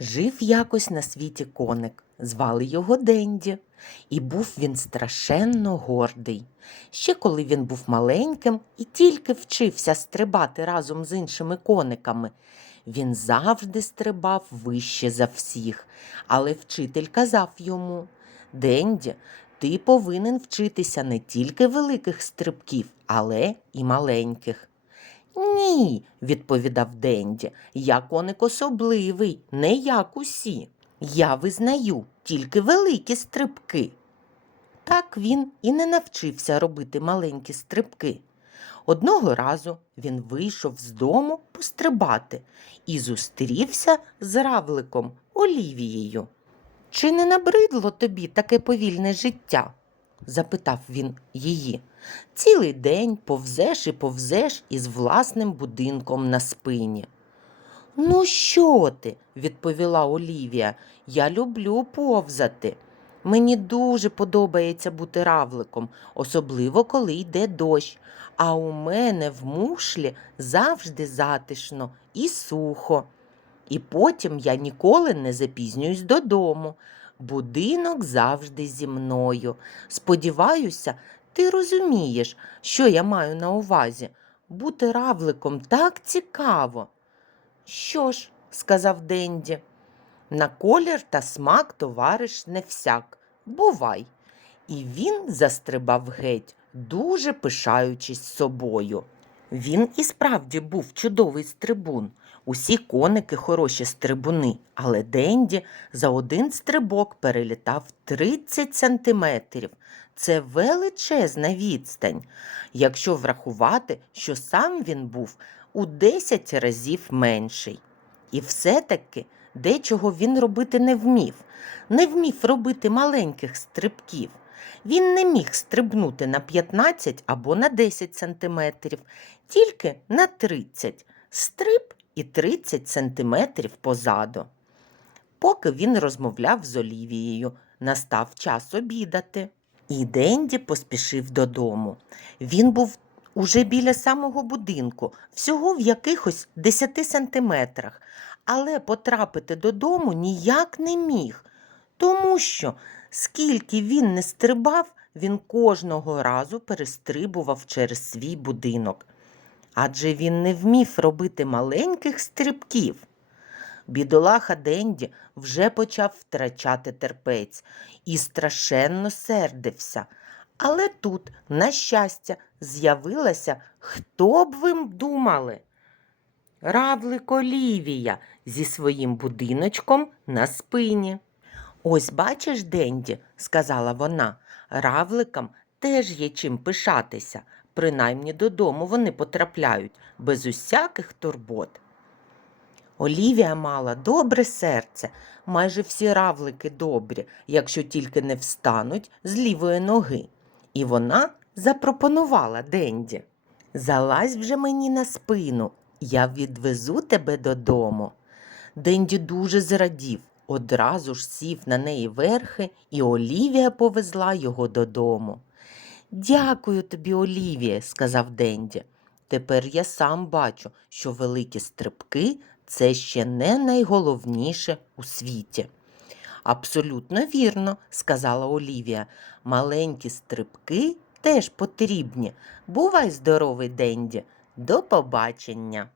Жив якось на світі коник, звали його Денді, і був він страшенно гордий. Ще коли він був маленьким і тільки вчився стрибати разом з іншими кониками, він завжди стрибав вище за всіх, але вчитель казав йому Денді, ти повинен вчитися не тільки великих стрибків, але і маленьких. Відповідав Денді, я коник особливий, не як усі. Я визнаю тільки великі стрибки. Так він і не навчився робити маленькі стрибки. Одного разу він вийшов з дому пострибати і зустрівся з равликом Олівією. Чи не набридло тобі таке повільне життя? Запитав він її. Цілий день повзеш і повзеш із власним будинком на спині. Ну, що ти? відповіла Олівія. Я люблю повзати. Мені дуже подобається бути равликом, особливо коли йде дощ. А у мене в мушлі завжди затишно і сухо. І потім я ніколи не запізнююсь додому. Будинок завжди зі мною. Сподіваюся, ти розумієш, що я маю на увазі. Бути равликом так цікаво. Що ж, сказав Денді, на колір та смак товариш не всяк. Бувай. І він застрибав геть, дуже пишаючись собою. Він і справді був чудовий стрибун. Усі коники хороші стрибуни, але Денді за один стрибок перелітав 30 сантиметрів. Це величезна відстань, якщо врахувати, що сам він був у 10 разів менший. І все-таки дечого він робити не вмів. Не вмів робити маленьких стрибків. Він не міг стрибнути на 15 або на 10 сантиметрів, тільки на 30. Стриб і 30 сантиметрів позаду. Поки він розмовляв з Олівією, настав час обідати. І Денді поспішив додому. Він був уже біля самого будинку, всього в якихось 10 сантиметрах, але потрапити додому ніяк не міг, тому що, скільки він не стрибав, він кожного разу перестрибував через свій будинок. Адже він не вмів робити маленьких стрибків. Бідолаха Денді вже почав втрачати терпець і страшенно сердився. Але тут, на щастя, з'явилася, хто б ви думали? Равлик Олівія зі своїм будиночком на спині. Ось бачиш, Денді, сказала вона, равликам теж є чим пишатися. Принаймні додому вони потрапляють без усяких турбот. Олівія мала добре серце, майже всі равлики добрі, якщо тільки не встануть з лівої ноги. І вона запропонувала Денді. Залазь вже мені на спину, я відвезу тебе додому. Денді дуже зрадів, одразу ж сів на неї верхи, і Олівія повезла його додому. Дякую тобі, Олівія, сказав Денді. Тепер я сам бачу, що великі стрибки це ще не найголовніше у світі. Абсолютно вірно, сказала Олівія. Маленькі стрибки теж потрібні. Бувай здоровий, Денді. До побачення.